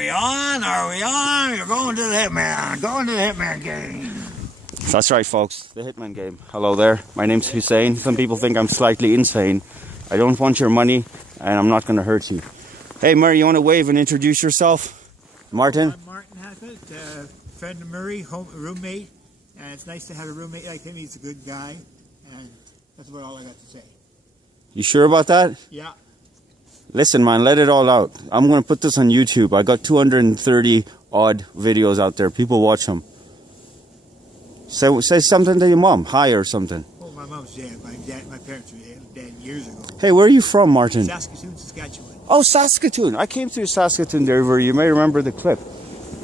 we on? Are we on? You're going to the Hitman. Going to the Hitman game. That's right, folks. The Hitman game. Hello there. My name's Hussein. Some people think I'm slightly insane. I don't want your money, and I'm not going to hurt you. Hey, Murray, you want to wave and introduce yourself? Martin? I'm Martin Hackett, friend of Murray, roommate. And it's nice to have a roommate like him. He's a good guy. And that's about all I got to say. You sure about that? Yeah. Listen, man, let it all out. I'm going to put this on YouTube. I got 230 odd videos out there. People watch them. Say something to your mom. Hi or something. Oh, my mom's dead. My parents were dead years ago. Hey, where are you from, Martin? Saskatoon, Saskatchewan. Oh, Saskatoon. I came through Saskatoon there, where you may remember the clip.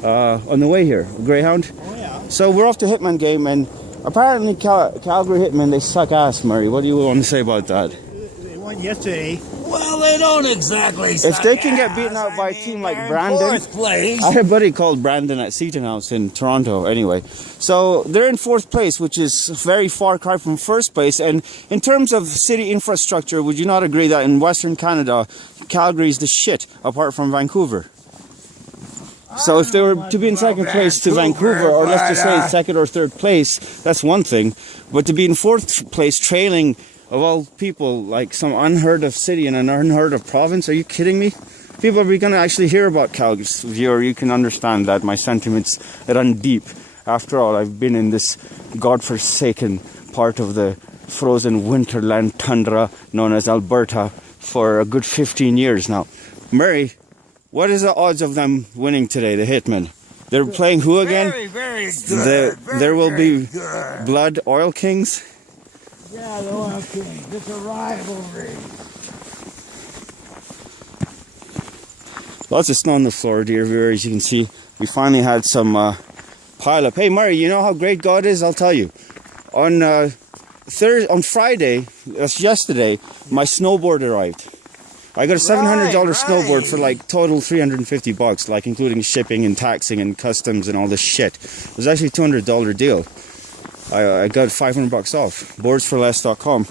On the way here. Greyhound. Oh, yeah. So we're off to Hitman game, and apparently Calgary Hitmen, they suck ass, Murray. What do you want to say about that? They won yesterday. Well, they don't exactly. If they can get beaten out by a team like Brandon, I had a buddy called Brandon at Seton House in Toronto. Anyway, so they're in 4th place, which is very far cry from 1st place. And in terms of city infrastructure, would you not agree that in Western Canada, Calgary's the shit, apart from Vancouver? So if they were to be in 2nd place to Vancouver, or let's just say 2nd or 3rd place, that's one thing. But to be in 4th place, trailing of all people, like some unheard of city in an unheard of province, are you kidding me? People are going to actually hear about Calgary, or you can understand that my sentiments run deep. After all, I've been in this godforsaken part of the frozen winterland tundra known as Alberta for a good 15 years now. Murray, what is the odds of them winning today, the Hitmen? They're playing who again? Very, very good. There will be good. Blood Oil Kings? Yeah, the Oil Kings. It's a rivalry. Lots of snow on the floor, dear viewer, as you can see. We finally had some pile-up. Hey, Murray, you know how great God is? I'll tell you. On Friday, that's yesterday, my snowboard arrived. I got a $700 snowboard for like total $350, like including shipping and taxing and customs and all this shit. It was actually a $200 deal. I got $500 off. Boardsforless.com.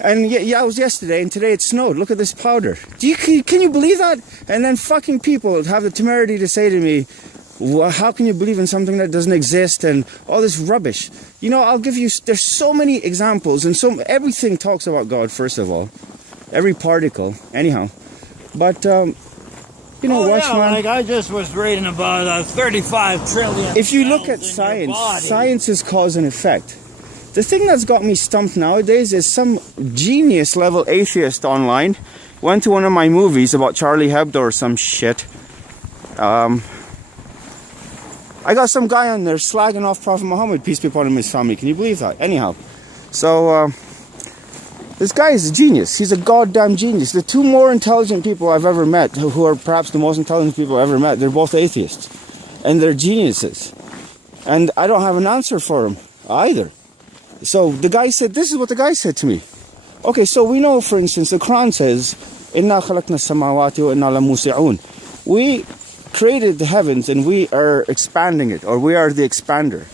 And yeah, it was yesterday, and today it snowed. Look at this powder. Can you believe that? And then fucking people have the temerity to say to me, well, how can you believe in something that doesn't exist and all this rubbish? You know, I'll give you, there's so many examples, and everything talks about God, first of all. Every particle, anyhow. But, you know, like I just was reading about 35 trillion. If you look at science, science is cause and effect. The thing that's got me stumped nowadays is some genius level atheist online went to one of my movies about Charlie Hebdo or some shit. I got some guy on there slagging off Prophet Muhammad, peace be upon him and his family. Can you believe that? Anyhow, so this guy is a genius. He's a goddamn genius. The two more intelligent people I've ever met, who are perhaps the most intelligent people I've ever met, they're both atheists. And they're geniuses. And I don't have an answer for them either. So the guy said, this is what the guy said to me. Okay, so we know, for instance, the Quran says, Inna khalaqna samawati wa inna la musi'un. We created the heavens and we are expanding it, or we are the expander.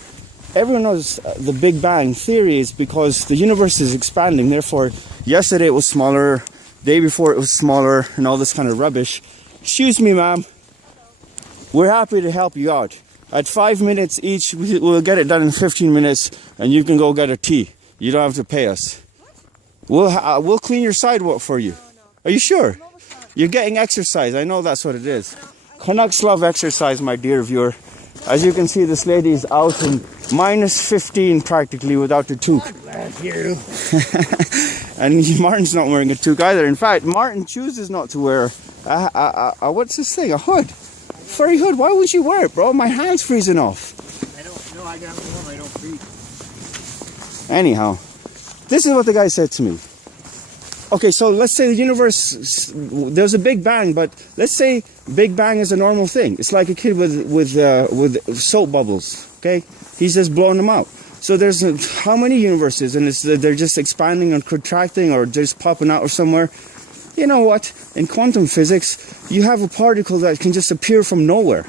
Everyone knows the Big Bang theory is because the universe is expanding. Therefore, yesterday it was smaller, day before it was smaller, and all this kind of rubbish. Excuse me, ma'am. We're happy to help you out. At 5 minutes each, we'll get it done in 15 minutes, and you can go get a tea. You don't have to pay us. We'll clean your sidewalk for you. Are you sure? You're getting exercise. I know that's what it is. Canucks love exercise, my dear viewer. As you can see, this lady is out in -15 practically without her toque. Bless you. And Martin's not wearing a toque either. In fact, Martin chooses not to wear what's this thing? A hood. Furry hood. Why would you wear it, bro? My hand's freezing off. I don't know. I got warm. I don't freeze. Anyhow, this is what the guy said to me. Okay, so let's say the universe, there's a Big Bang, but let's say Big Bang is a normal thing. It's like a kid with soap bubbles, okay? He's just blowing them out. So there's how many universes, and they're just expanding or contracting or just popping out of somewhere. You know what? In quantum physics, you have a particle that can just appear from nowhere,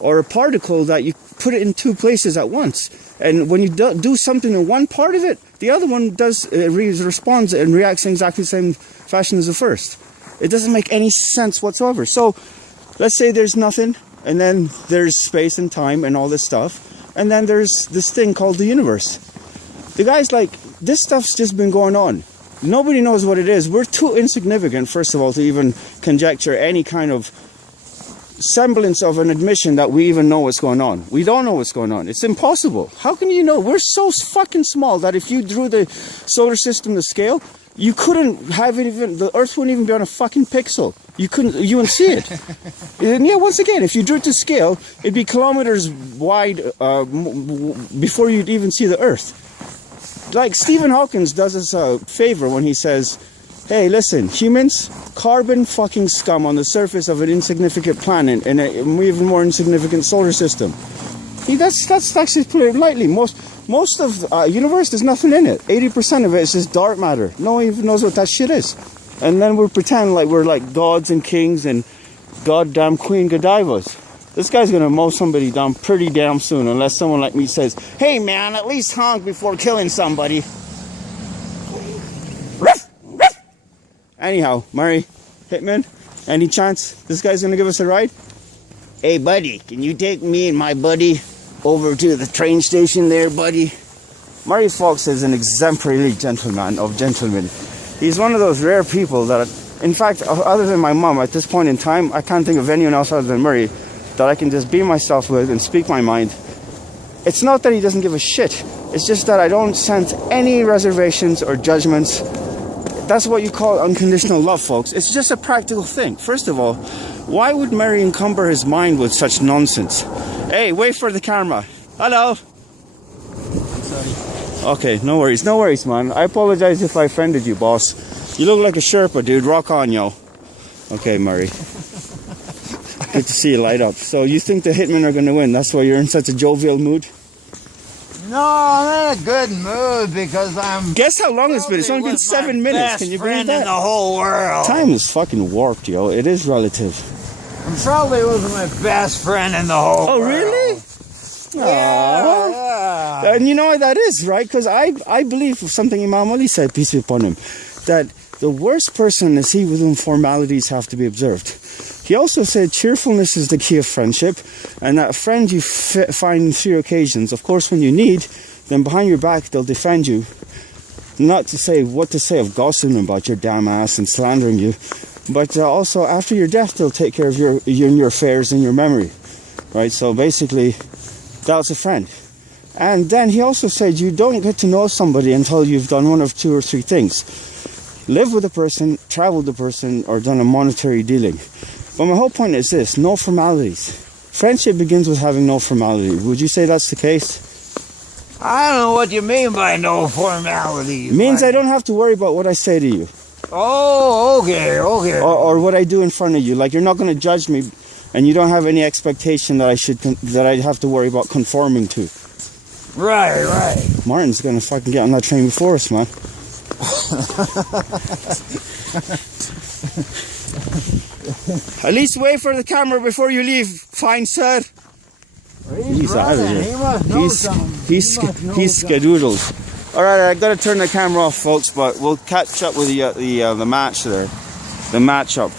or a particle that you put it in two places at once. And when you do something in one part of it, the other one responds and reacts in exactly the same fashion as the first. It doesn't make any sense whatsoever. So let's say there's nothing, and then there's space and time and all this stuff, and then there's this thing called the universe. The guy's like, this stuff's just been going on. Nobody knows what it is. We're too insignificant, first of all, to even conjecture any kind of semblance of an admission that we even know what's going on. We don't know what's going on. It's impossible. How can you know? We're so fucking small that if you drew the solar system to scale, you couldn't have it even, the Earth wouldn't even be on a fucking pixel. You wouldn't see it. And yeah, once again, if you drew it to scale, it'd be kilometers wide before you'd even see the Earth. Like Stephen Hawkins does us a favor when he says, hey, listen, humans, carbon fucking scum on the surface of an insignificant planet in an even more insignificant solar system. That's actually put it lightly. Most of the universe, there's nothing in it. 80% of it is just dark matter. No one even knows what that shit is. And then we pretend like we're like gods and kings and goddamn Queen Godivas. This guy's gonna mow somebody down pretty damn soon, unless someone like me says, hey man, at least honk before killing somebody. Anyhow, Murray, Hitman, any chance this guy's gonna give us a ride? Hey buddy, can you take me and my buddy over to the train station there, buddy? Murray Fawkes is an exemplary gentleman of gentlemen. He's one of those rare people that, in fact, other than my mum, at this point in time, I can't think of anyone else other than Murray that I can just be myself with and speak my mind. It's not that he doesn't give a shit. It's just that I don't sense any reservations or judgments. That's what you call unconditional love, folks. It's just a practical thing. First of all, why would Murray encumber his mind with such nonsense? Hey, wait for the camera. Hello. Sorry. Okay, no worries, man. I apologize if I offended you, boss. You look like a Sherpa, dude. Rock on, yo. Okay, Murray. Good to see you light up. So you think the Hitmen are going to win? That's why you're in such a jovial mood? No, I'm in a good mood because I'm... Guess how long it's been? It's only been 7 minutes. Can you believe that? In the whole world. Time is fucking warped, yo. It is relative. I'm probably with my best friend in the whole world. Oh, really? Yeah. And you know what that is, right? Because I believe something Imam Ali said, peace be upon him, that the worst person is he with whom formalities have to be observed. He also said cheerfulness is the key of friendship, and that a friend you find through occasions. Of course, when you need, then behind your back they'll defend you. Not to say what to say of gossiping about your damn ass and slandering you, but also after your death they'll take care of your affairs and your memory. Right? So basically, that's a friend. And then he also said you don't get to know somebody until you've done one of 2 or 3 things. Live with a person, travel with a person, or done a monetary dealing. But my whole point is this, no formalities. Friendship begins with having no formality. Would you say that's the case? I don't know what you mean by no formality. It means I don't have to worry about what I say to you. Oh, okay. Or what I do in front of you. Like, you're not going to judge me, and you don't have any expectation that I have to worry about conforming to. Right. Martin's going to fucking get on that train before us, man. At least wait for the camera before you leave, fine sir. He's out of here. He must know something. He's skedoodled. Alright, I gotta turn the camera off, folks, but we'll catch up with the match there. The matchup.